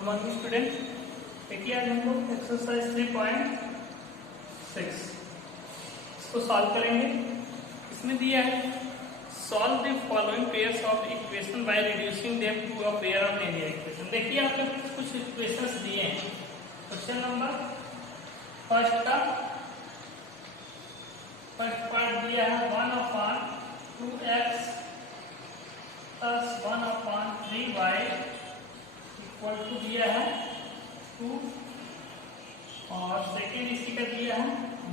Good morning student. देखिए आज हम लोग एक्सरसाइज 3.6 इसको सॉल्व करेंगे। इसमें दिया है solve the following pairs of equation by reducing them to a pair of linear equation. देखिए आपके कुछ इक्वेशंस दिए हैं। क्वेश्चन नंबर फर्स्ट पार्ट दिया है 1/2x plus 1/3y equal to दिया है 2 और सेकेंड इसी का दिया है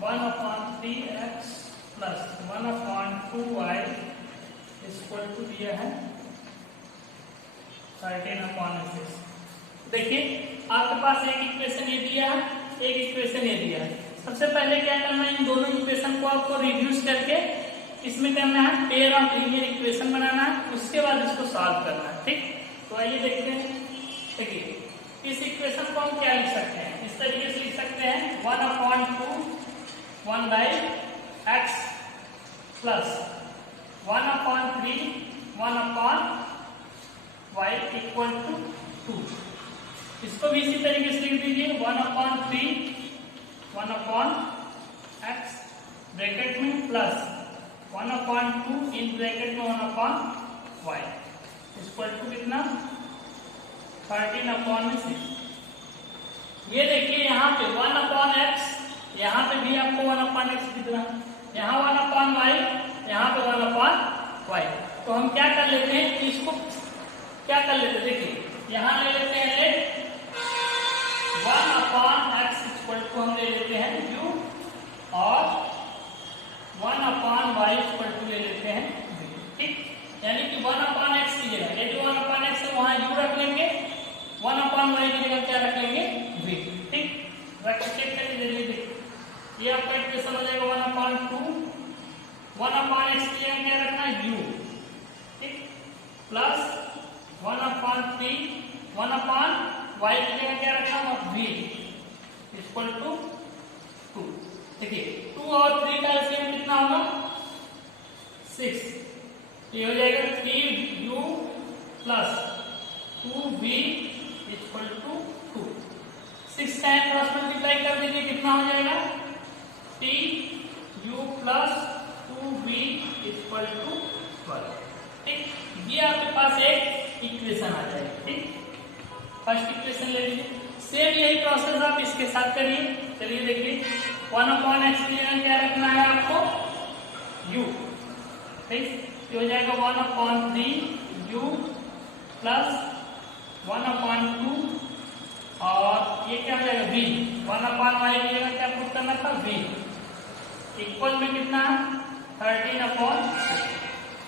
1/3x plus 1/2y equal to दिया है 13/6। देखिए आपके पास एक इक्वेशन ये दिया है, एक इक्वेशन ये दिया है। सबसे पहले क्या करना है, इन दोनों इक्वेशन को आपको रिड्यूस करके इसमें करना है पेयर ऑफ लीनियर इक्वेशन बनाना है, उसके बाद इसको सॉल्व करना है। ठीक, तो आइए देखते हैं। देखिए इस इक्वेशन को हम क्या लिख सकते हैं, इस तरीके से लिख सकते हैं 1/2 1/x plus 1/3 1/y equal to 2। इसको भी इसी तरीके से लिख दीजिए 1/3 1/x ब्रैकेट में प्लस 1/2 इन ब्रैकेट में 1/y इक्वल टू कितना 13/6। ये देखिए यहाँ पे 1/x, यहाँ पे भी आपको 1/x दिख रहा है, यहाँ 1/y, यहाँ पे 1/y। तो हम क्या कर लेते हैं, इसको क्या कर लेते हैं, देखिए यहाँ ले लेते हैं लेट 1/x इक्वल टू हम ले लेते हैं u और 1/y इक्वल टू ले लेते हैं v। ठीक, यानी कि 1/x की जगह ये जो 1/x है वहां u रख लेंगे, 1/y की जगह क्या रख लेंगे v। ठीक, रख चेक कर लीजिए, ये आपका इक्वेशन हो जाएगा 1/2 1/x की जगह क्या रखना है u। ठीक, प्लस 1/3 1/y की जगह क्या रखना है v इक्वल टू 2। देखिए 2 और 3 का एलसीएम कितना होगा 6। ये हो जाएगा 3u plus 2v equal to 2। 6 का क्रॉस मल्टीप्लाई कर दीजिए, कितना हो जाएगा tu plus 2v equal to 12। ठीक, ये आपके पास एक इक्वेशन आ जाएगी। ठीक, फर्स्ट इक्वेशन ले लीजिए, सेम यही प्रोसेस आप इसके साथ करिए। चलिए देखिए 1/x की जगह क्या रखना है आपको u। ठीक, ये हो जाएगा 1/3 u प्लस 1/2 और ये क्या हो जाएगा v। 1/y की जगह क्या पुट करना था v इक्वल में कितना 13/6।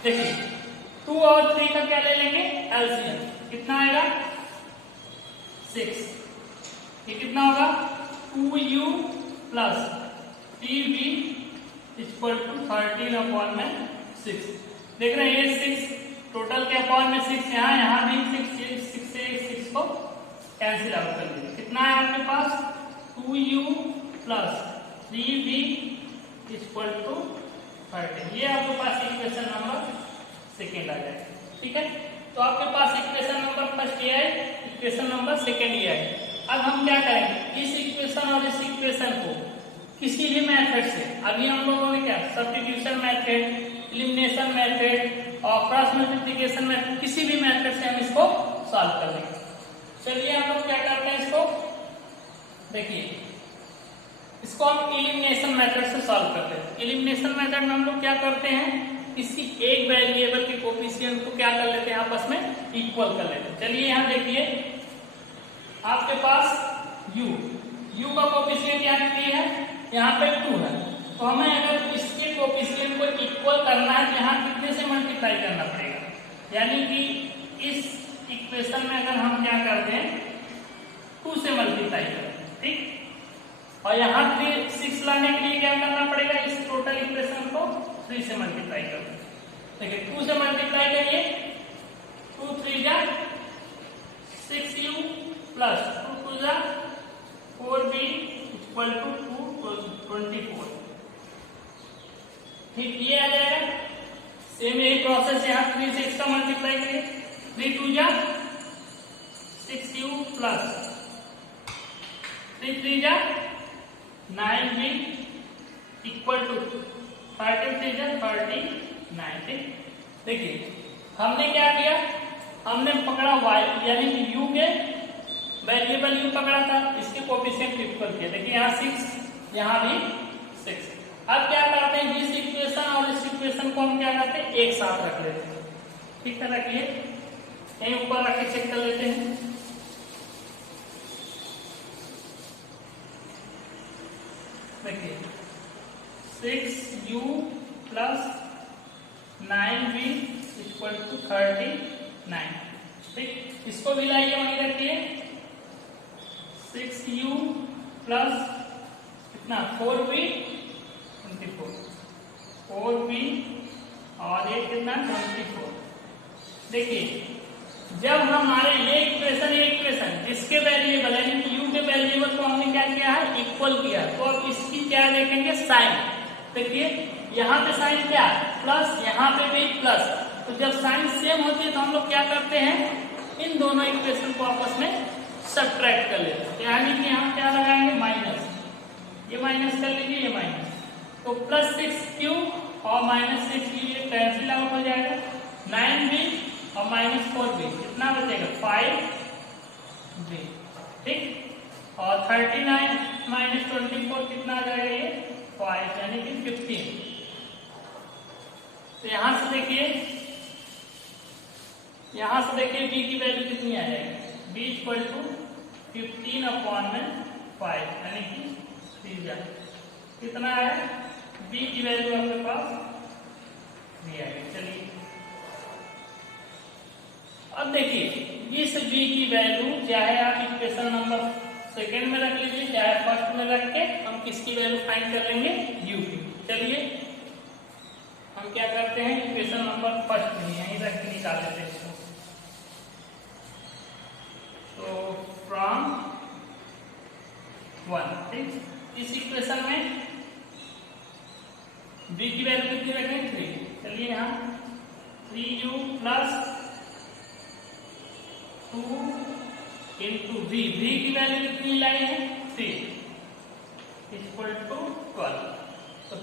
देखिए 2 और 3 का क्या ले लेंगे एलसीएम, कितना आएगा 6। ये कितना होगा 2u plus 3v equal to 13/6। देख रहे हैं ये 6 टोटल के अपॉन में 6, यहाँ भी 6 से 6 को कैंसिल आउट कर दीजिए। कितना है आपके पास 2u plus 3v equal to 13। ये आपके पास इक्वेशन नंबर सेकेंड आ जाएगा। ठीक है, तो आपके पास इक्वेशन नंबर फर्स्ट ये है, इक्वेशन नंबर सेकेंड ये है। अब हम क्या करेंगे, इस इक्वेशन और इस इक्वेशन को किसी भी मेथड से, अभी हम लोगों ने क्या सब्स्टिट्यूशन मेथड, एलिमिनेशन मेथड और क्रॉस मल्टीप्लिकेशन मेथड, किसी भी मेथड से हम इसको सॉल्व कर लेंगे। चलिए हम लोग क्या करते हैं, इसको देखिए, इसको हम एलिमिनेशन मेथड से सॉल्व करते हैं। एलिमिनेशन मेथड में हम लोग क्या करते हैं, किसी एक वेरिएबल के कोफिशिएंट को क्या कर लेते हैं आपस में इक्वल कर लेते हैं। चलिए यहाँ देखिए आपके पास u का कोफिशिएंट यहाँ कितनी है, यहाँ पे 2 है। तो हमें अगर इसके कोफिशिएंट को इक्वल करना है तो यहाँ कितने से मल्टीप्लाई करना पड़ेगा, यानी कि इस इक्वेशन में अगर हम क्या करते हैं 2 से मल्टीप्लाई करते हैं। ठीक, और यहाँ 6 लाने के लिए क्या करना पड़ेगा, इस टोटल इक्वेशन को 3 से मल्टीप्लाई कर दो। देखिए 2 से मल्टीप्लाई करिए, 2 3 जा 6u प्लस 2 2 जा 4v इक्वल टू 24। ठीक, ये आ जाएगा। सेम यही प्रोसेस यहाँ 3 से इसका मल्टीप्लाई करिए, 3 2 जा 6u प्लस 3 3 जा 9v इक्वल टू 13 3 जा 39। ठीक, देखिए हमने क्या किया, हमने पकड़ा y यानी कि u के वेरिएबल u पकड़ा था, इसके कोएफिशिएंट इक्वल किया। देखिए यहाँ 6, यहाँ भी 6। अब क्या करते हैं, इस इक्वेशन और इस इक्वेशन को हम क्या करते हैं, एक साथ रख लेते हैं। ठीक है, रखिए यहीं ऊपर रख के चेक कर लेते हैं। देखिए 6u plus 9v equal to 39। ठीक, इसको भी लाइए वहीं रखिए। 6u प्लस कितना 4v 24, 4v और ये कितना 24। देखिए जब हमारे ये इक्वेशन जिसके वेरिएबल यानी कि u के वेरिएबल को हमने क्या किया है, इक्वल किया, तो अब इसकी क्या देखेंगे, साइन। देखिए यहाँ पे साइन क्या प्लस, यहाँ पे भी प्लस, तो जब साइन सेम होती है तो हम लोग क्या करते हैं, इन दोनों इक्वेशन को आपस में सब्ट्रैक्ट कर लेते हैं। यानी कि यहाँ क्या लगाएंगे, माइनस, ये माइनस कर लीजिए, ये माइनस, तो प्लस 6q और माइनस 6q ये कैंसिल आउट हो जाएगा। 9v और माइनस 4v कितना बचेगा, 5v। ठीक, और 39 माइनस 24 कितना आ जाएगा, ये 5 यानी कि 15। तो यहाँ से देखिए b की वैल्यू कितनी आ जाएगी, b इक्वल टू 15/5 यानी कि 3 कितना है, b की वैल्यू आपके पास दिया है। चलिए अब देखिए इस b की वैल्यू चाहे आप इक्वेशन नंबर सेकेंड में रख लीजिए, चाहे फर्स्ट में रख के हम किसकी वैल्यू फाइंड कर लेंगे, u की। चलिए हम क्या करते हैं, इक्वेशन नंबर फर्स्ट में यहीं रख के निकाल लेते हैं इसको। तो फ्रॉम 1, ठीक, इस इक्वेशन में b की वैल्यू कितनी रखें, 3। चलिए यहाँ 3u प्लस 2 इंटू v की वैल्यू कितनी लाई है, 3 इक्वल टू 12। तो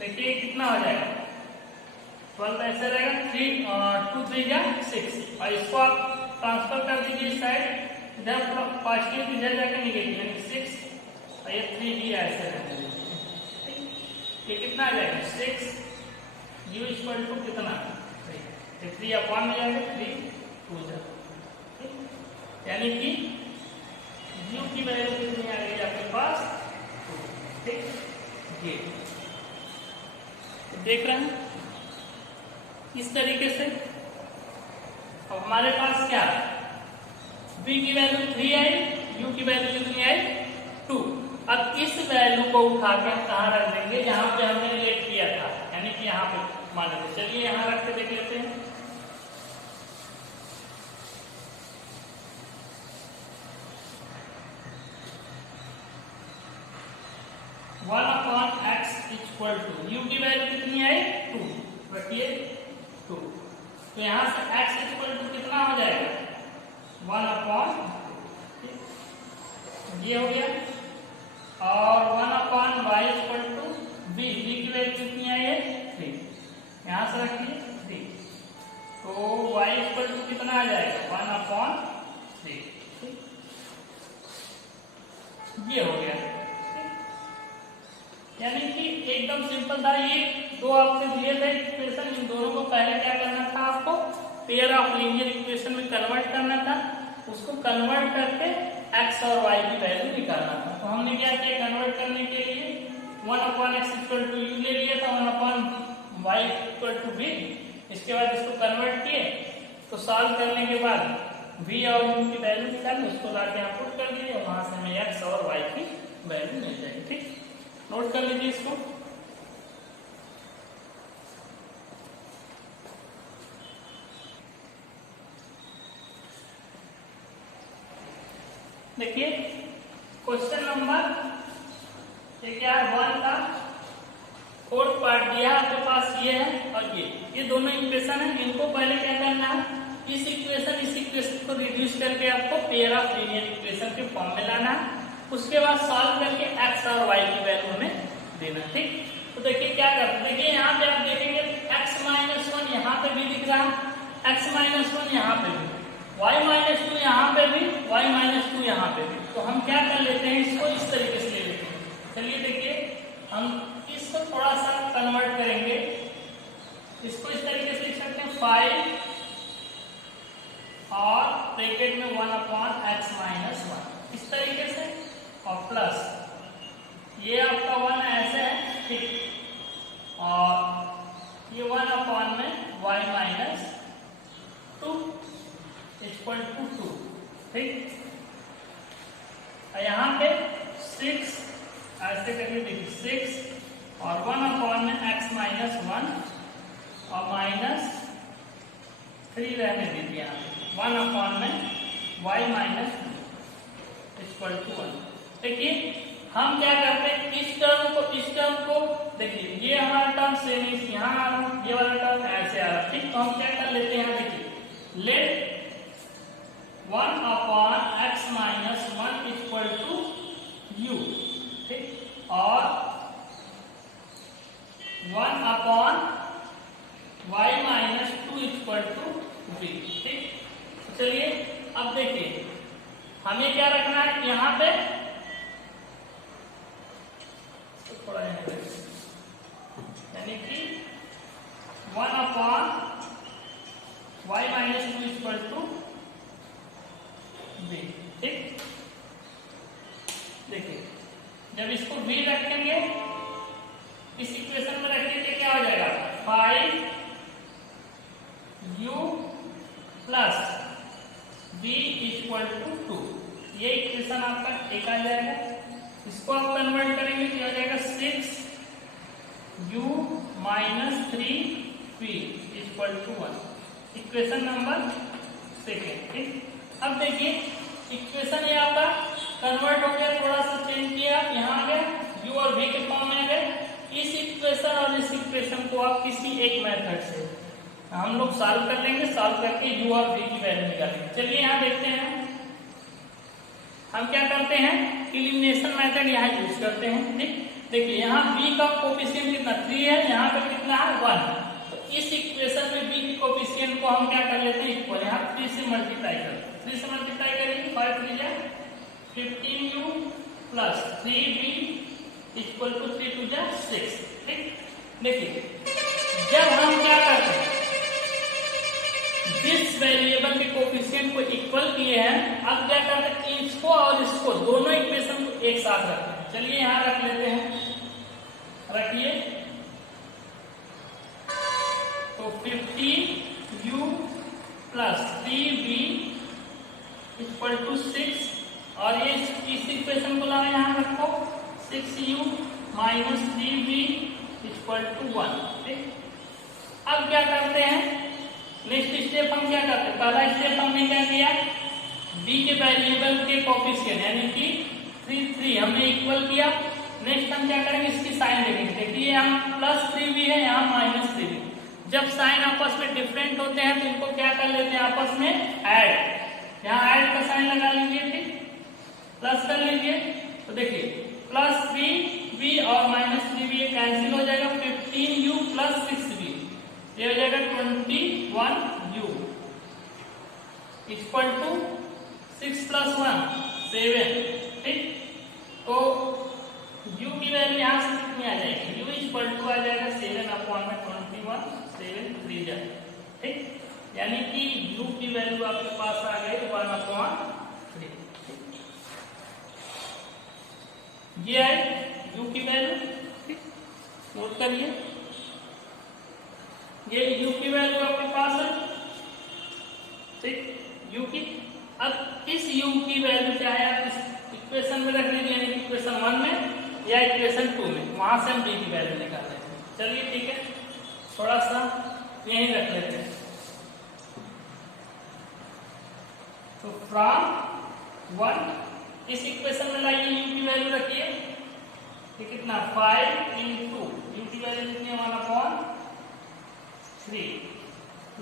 देखिए कितना हो जाएगा, 12 ऐसे रहेगा, 2 3 जा 6, और इसको आप ट्रांसफर कर दीजिए इस साइड, इधर पॉजिटिव इधर जाके नेगेटिव यानी 6, और ये 3 भी ऐसे रहने दीजिए। ये कितना आ जाएगा, 6u इक्वल टू कितना, 3 अपॉन में जाएगा, 3 2 जा, यानी कि u की वैल्यू कितनी आ गई आपके पास, 2। ठीक, ये देख रहे हैं इस तरीके से। अब हमारे पास क्या, b की वैल्यू 3 आई, u की वैल्यू कितनी आई, 2। अब इस वैल्यू को उठा के हम कहाँ रख देंगे, जहां पे हमने लेट किया था, यानी कि यहाँ पे मान लेते। चलिए यहाँ रख के देख लेते हैं। One upon x equal to u की वैल्यू कितनी आई, 2, रखिए 2। तो यहां से x इक्वल टू कितना हो जाएगा, 1 अपॉन, ये हो गया, और 1 upon y equal to b की वैल्यू कितनी आई है, 3, यहां से रखिए 3। तो y इक्वल टू कितना आ जाएगा, 1 अपॉन 3। ये हो गया, यानी कि एकदम सिंपल था। ये दो आपसे दिए थे इक्वेशन, इन दोनों को पहले क्या करना था, आपको पेयर ऑफ लीनियर इक्वेशन में कन्वर्ट करना था, उसको कन्वर्ट करके x और y की वैल्यू निकालना था। तो हमने क्या किया, कन्वर्ट करने के लिए 1 upon x equal to u ले लिया था, 1 upon y equal to v। इसके बाद इसको कन्वर्ट किए, तो सॉल्व करने के बाद v और u की वैल्यू निकाली, उसको लाके यहाँ पुट कर दिए, वहां से हमें x और y की वैल्यू मिल जाएगी। ठीक, नोट कर लीजिए इसको। देखिए क्वेश्चन नंबर ये क्या है, 1 का 4th पार्ट दिया आपके पास, ये है और ये दोनों इक्वेशन है। इनको पहले क्या करना है, इस इक्वेशन को रिड्यूस करके आपको पेयर ऑफ लीनियर इक्वेशन के फॉर्म में लाना है। उसके बाद सॉल्व करके x और y की वैल्यू हमें देना। ठीक, तो देखिए क्या करते हैं, देखिए यहाँ पे आप देखेंगे x-1 यहाँ पे भी दिख रहा है, x-1 यहाँ पे भी, y-2 यहाँ पे भी, y-2 यहाँ पे भी। तो हम क्या कर लेते हैं, इसको इस तरीके से ले लेते हैं। चलिए देखिए हम इसको थोड़ा सा कन्वर्ट करेंगे, इसको इस तरीके से लिख सकते हैं 5 और ब्रैकेट में 1/x-1 इस तरीके से, और प्लस ये आपका 1 ऐसे है, ठीक, और ये 1 में y-2 इक्वल टू 2, ठीक। यहाँ पे 6 ऐसे करके देखिए 6 और 1 में x-1 और -3 रहने दीजिए यहाँ पे 1 में y-2 इक्वल टू 1। देखिए हम क्या करते हैं, इस टर्म को देखिए, ये हमारा टर्म सेम है, यहाँ ये वाला टर्म ऐसे आ रहा, ठीक। तो हम क्या कर लेते हैं, देखिए late 1/x-1 equal to u, ठीक, और 1/y-2 इक्वल टू v, ठीक। तो चलिए अब देखिए हमें क्या रखना है यहाँ पे, तो थोड़ा यानी कि 1/y-2 इक्वल टू v, ठीक। देखिए जब इसको v रखेंगे, इस इक्वेशन में रखेंगे, क्या हो जाएगा 5u plus v equal to 2। ये इक्वेशन आपका एक आ जाएगा। इसको आप कन्वर्ट करेंगे तो हो जाएगा 6u - 3v equal to 1, equation number second, ठीक। अब देखिए इक्वेशन ये आपका कन्वर्ट हो गया, थोड़ा सा चेंज किया, यहाँ आ गया u और v के फॉर्म में आ गए। इस इक्वेशन और इस इक्वेशन को आप किसी एक मेथड से हम लोग सॉल्व कर लेंगे, सॉल्व करके u और v की वैल्यू निकालेंगे। चलिए यहाँ देखते हैं हम क्या करते हैं, एलिमिनेशन मेथड यहाँ यूज करते हैं, ठीक। देखिए यहाँ v का कोफिशिएंट कितना 3 है, यहाँ पे कितना है 1, तो इस इक्वेशन में v की कोफिशिएंट को हम क्या कर लेते हैं इक्वल, यहाँ 3 से मल्टीप्लाई करते हैं, 3 से मल्टीप्लाई करेंगे 5 3 जा 15u plus 3v equal to 3 2 जा 6, ठीक। देखिए जब हम क्या करते हैं, जिस वेरिएबल के कोफिशिएंट को इक्वल किए हैं, अब क्या करते हैं इसको और इसको दोनों इक्वेशन को एक साथ रखते हैं। चलिए यहाँ रख लेते हैं, रखिए, तो 15u plus 3v equal to 6, और ये इस इक्वेशन को लाओ यहाँ रखो 6u minus 3v equal to 1, ठीक। अब क्या करते हैं, नेक्स्ट स्टेप हम क्या करते हैं, पहला स्टेप हमने क्या किया, b के वेरिएबल के कोफिशिएंट यानी कि 3 हमने इक्वल किया। नेक्स्ट हम क्या करेंगे, इसकी साइन देखेंगे। देखिए यहाँ प्लस 3v है, यहाँ माइनस 3v। जब साइन आपस में डिफरेंट होते हैं तो इनको क्या कर लेते हैं आपस में ऐड, यहाँ ऐड का साइन लगा लीजिए, ठीक, प्लस कर लीजिए। तो देखिए प्लस 3v और माइनस 3v ये कैंसिल हो जाएगा, 15u प्लस 6v ये हो जाएगा 21u इक्वल टू 6 प्लस 1 7, ठीक। तो u की वैल्यू यहाँ से कितनी आ जाएगी, u इक्वल टू आ जाएगा 7/21 7 3 जा, ठीक। यानी कि u की वैल्यू आपके पास आ गई 1/3, ये है u की वैल्यू, ठीक, नोट करिए, ये u की वैल्यू आपके पास है, ठीक, u की। अब इस u की वैल्यू क्या है, आप इस इक्वेशन में रख लीजिए, यानी इक्वेशन 1 में या इक्वेशन 2 में, वहां से हम b की वैल्यू निकाल लेते हैं। चलिए ठीक है, थोड़ा सा यहीं रख लेते हैं। तो फ्रॉम 1 इस इक्वेशन में लाइए u की वैल्यू रखिए, ये कितना 5 into u की वैल्यू कितनी है 1/3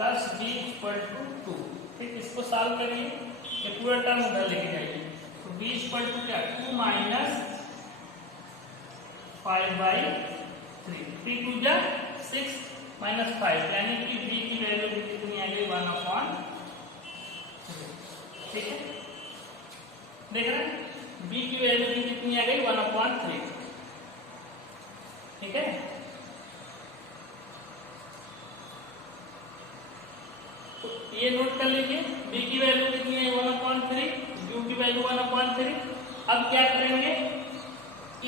प्लस बी इक्वल टू 2। ठीक, इसको सॉल्व करिए, ये पूरा टर्म उधर लेके जाइए। तो बी इक्वल टू क्या 2 माइनस 5/3, 3 2 जा 6 माइनस 5, यानी कि बी की वैल्यू कितनी आ गई 1/3। ठीक है, देख रहे हैं बी की वैल्यू कितनी आ गई 1/3। ठीक है, तो ये नोट कर लीजिए, बी की वैल्यू कितनी है 1/3, यू की वैल्यू 1/3। अब क्या करेंगे,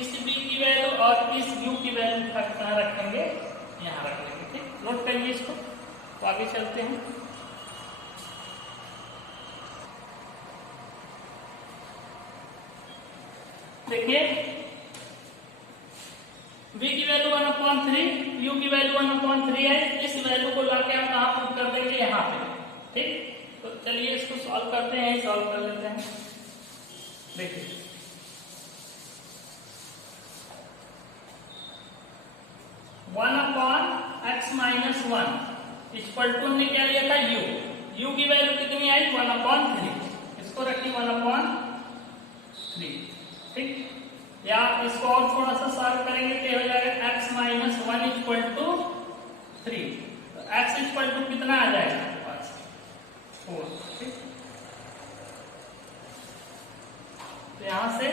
इस बी की वैल्यू और इस यू की वैल्यू कहाँ रखेंगे, यहाँ रख लेंगे। ठीक, नोट करिए इसको, तो आगे चलते हैं। देखिए v की वैल्यू 1/3, u की वैल्यू 1/3 है। इस वैल्यू को लाके आप कहाँ पुट कर देंगे, यहाँ पे। ठीक, तो चलिए इसको सॉल्व करते हैं, सॉल्व कर लेते हैं। देखिए 1/x-1 इक्वल टू हमने क्या लिया था u की वैल्यू कितनी आई 1/3, इसको रखिए 1/3। ठीक, या इसको और थोड़ा सा सॉल्व करेंगे, क्या हो जाएगा x-1 इक्वल टू 3। तो x इक्वल टू कितना आ जाएगा 4। ठीक, तो यहां से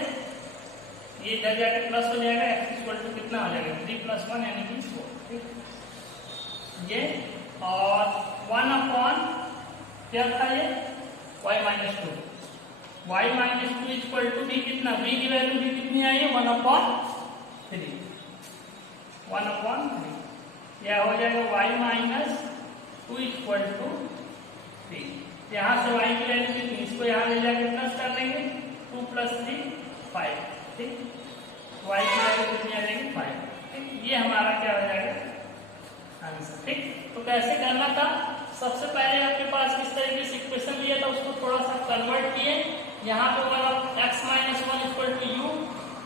ये इधर जाके प्लस हो जाएगा, x इक्वल टू कितना हो जाएगा 3 + 1 यानी कि 4। ठीक, ये और 1/, क्या था ये y-2, y-2 equal to b कितना, b की वैल्यू भी कितनी आई है 1/3, 1/3। यह हो जाएगा y-2 इक्वल टू 3। यहाँ से y की वैल्यू कितनी, इसको यहाँ ले जाके प्लस कर देंगे, 2 + 3 5। ठीक, y की वैल्यू कितनी आ जाएगी 5। ठीक, ये हमारा क्या हो जाएगा आंसर। ठीक, तो कैसे करना था, सबसे पहले आपके पास किस तरीके से इक्वेशन दिया था उसको थोड़ा सा कन्वर्ट किए। यहाँ पे 1x-1 equal to u,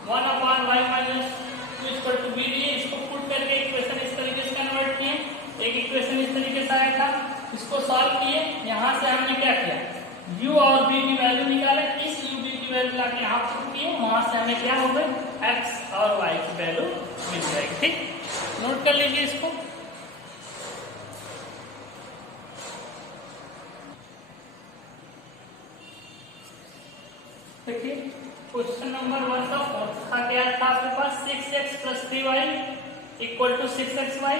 1/y-2 equal to b दिए, इसको पुट करके इक्वेशन इस तरीके से कन्वर्ट किए। एक इक्वेशन इस तरीके से आया था, इसको सॉल्व किए। यहाँ से हमने क्या किया, u और b की वैल्यू निकाले, इस u b की वैल्यू लाके यहाँ पुट किए, वहां से हमें क्या हो गई x और y की वैल्यू मिल जाएगी। ठीक, नोट कर लीजिए इसको। देखिए क्वेश्चन नंबर 1 का फोर्थ था, क्या था आपके पास 6x + 3y equal to 6xy,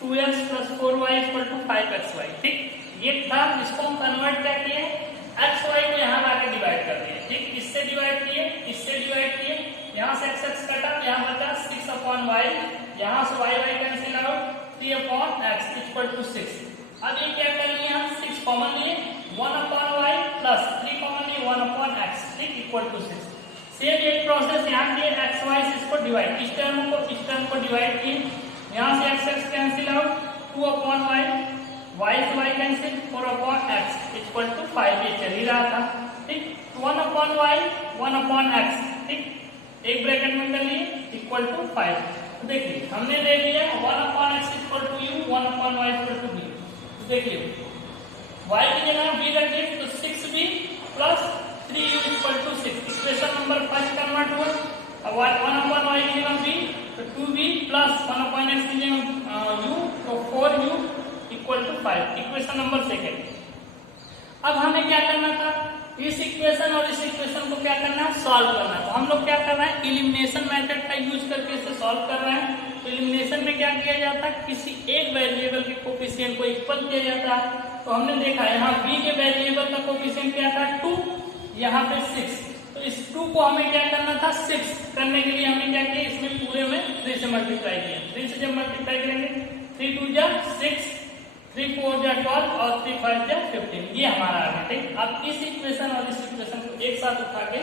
2x + 4y equal to 5xy। ठीक, ये था, इसको हम कन्वर्ट क्या किए, xy को यहाँ लाके डिवाइड कर दिए। ठीक, इससे डिवाइड किए, इससे डिवाइड किए, यहाँ से x कटा, यहाँ बचा 6/y, यहाँ से y cancel out, 3/x equal to 6। अब ये क्या कर लिए हम, 6 कॉमन लिए, 1/y प्लस 3 कॉमन लिए 1/x। ठीक, इक्वल टू 6। सेम एक प्रोसेस यहाँ किए, xy से इसको डिवाइड, इस टर्म को डिवाइड किए, यहाँ से x cancel out, 2/y, y से y cancel, 4/x equal to 5। ये चल ही रहा था। ठीक, 1/y 1/x। ठीक, एक ब्रैकेट में कर लिए इक्वल टू 5। तो देखिए हमने ले लिया 1/x equal to u, 1/y equal to b। तो देखिए y की जगह b रख दिए, तो 6b plus 3u equal to 6। Equation number 1 convert हुआ। अब 1/y की जगह b, तो 2b प्लस 1/x की जगह u, तो 4u equal to 5। Equation number 2। अब हमें क्या करना था, इस इक्वेशन और इस इक्वेशन को क्या करना है, सॉल्व करना है। तो हम लोग क्या कर रहे हैं, एलिमिनेशन मेथड का यूज करके इसे सॉल्व कर रहे हैं। तो एलिमिनेशन में क्या किया जाता है, किसी एक वेरिएबल के कोफिशिएंट को इक्वल किया जाता है। तो हमने देखा यहाँ b के वेरिएबल का कोफिशिएंट क्या था 2, यहाँ पे 6। तो इस 2 को हमें क्या करना था, 6 करने के लिए हमें क्या किया, इसमें पूरे में 3 से मल्टीप्लाई किया। 3 से जब मल्टीप्लाई करेंगे, 3 2 जा 6, 3 4 जा 12 और 3 5 जा 15। ये हमारा आ गया। ठीक, अब इस इक्वेशन और इस इक्वेशन को एक साथ उठा के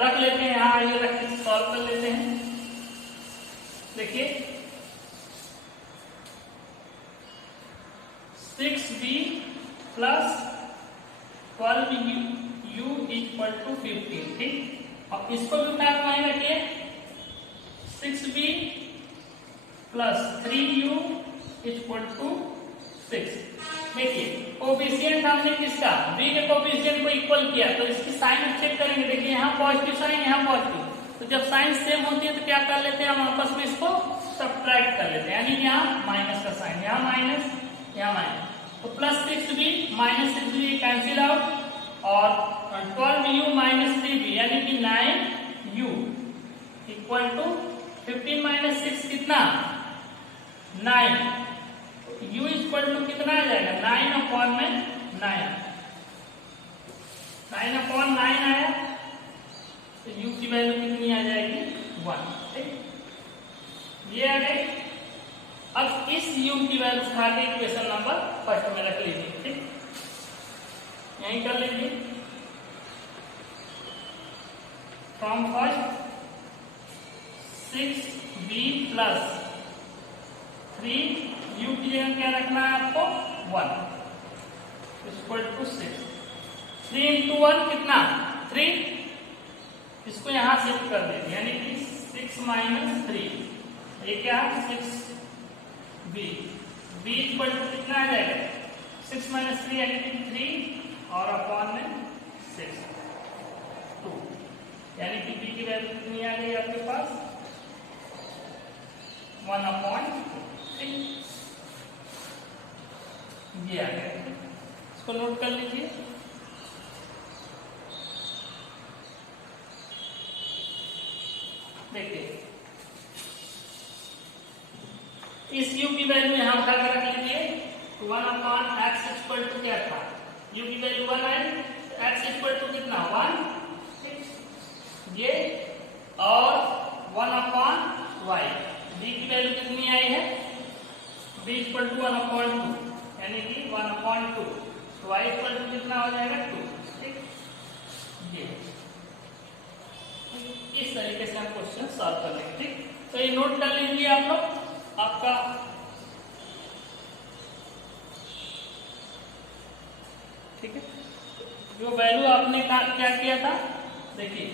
रख लेते हैं, यहाँ आइए रख के सॉल्व कर लेते हैं। देखिए 6b plus 12u equal to 15। ठीक, अब इसको भी उठा के वहीं रखिए, 6b plus 3u equal to 6। देखिए कोफिशिएंट हमने किसका b के कोफिशिएंट को इक्वल किया तो इसकी साइन चेक करेंगे। देखिए यहाँ पॉजिटिव साइन, यहाँ पॉजिटिव, तो जब साइन सेम होती है तो क्या कर लेते हैं हम आपस में इसको सब्ट्रैक्ट कर लेते हैं, यानी कि यहाँ माइनस का साइन, यहाँ माइनस, यहाँ माइनस, तो +6b minus 6b cancel out और 12u माइनस 3b यानी कि 9u इक्वल टू 15 माइनस 6 कितना 9, u इक्वल टू कितना आ जाएगा 9/9 आया तो u की वैल्यू कितनी आ जाएगी 1। ठीक, ये आ गई। अब इस u की वैल्यू उठा के इक्वेशन नंबर फर्स्ट में रख लीजिए। ठीक, यही कर लीजिए। From first 6b plus 3u की जगह क्या रखना है आपको 1 इक्वल टू 6। 3 इंटू 1 कितना 3, इसको यहां शिफ्ट कर देंगे यानी कि 6 माइनस 3, ये क्या 6b, b इक्वल टू कितना आ जाएगा 6 माइनस 3 यानी कि 3 और अपॉन में 6 2, यानी कि b की वैल्यू कितनी आ गई आपके पास 1/2। ये आ गया, इसको नोट कर लीजिए। देखिए इस u की वैल्यू यहां उठा कर रख लीजिए, 1/x इक्वल टू क्या था u की वैल्यू 1 है, x इक्वल टू कितना 1 ये, और 1/y b की वैल्यू कितनी आई है b इक्वल टू 1/2 यानी कि 1/2, तो y इक्वल टू कितना हो जाएगा 2। ठीक, ये इस तरीके से हम क्वेश्चन सॉल्व कर लेंगे। ठीक, तो ये नोट कर लीजिए आप लोग आपका ठीक है। जो वैल्यू आपने क्या किया था देखिए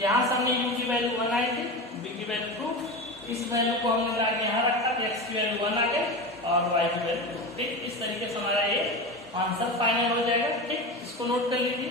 यहां से हमने u की वैल्यू 1 आई थी, b की वैल्यू 2, इस वैल्यू को हमने लाके यहाँ रखा तो x की वैल्यू 1 आ गई और y की वैल्यू 2। ठीक, इस तरीके से हमारा ये आंसर फाइनल हो जाएगा। ठीक, इसको नोट कर लीजिए।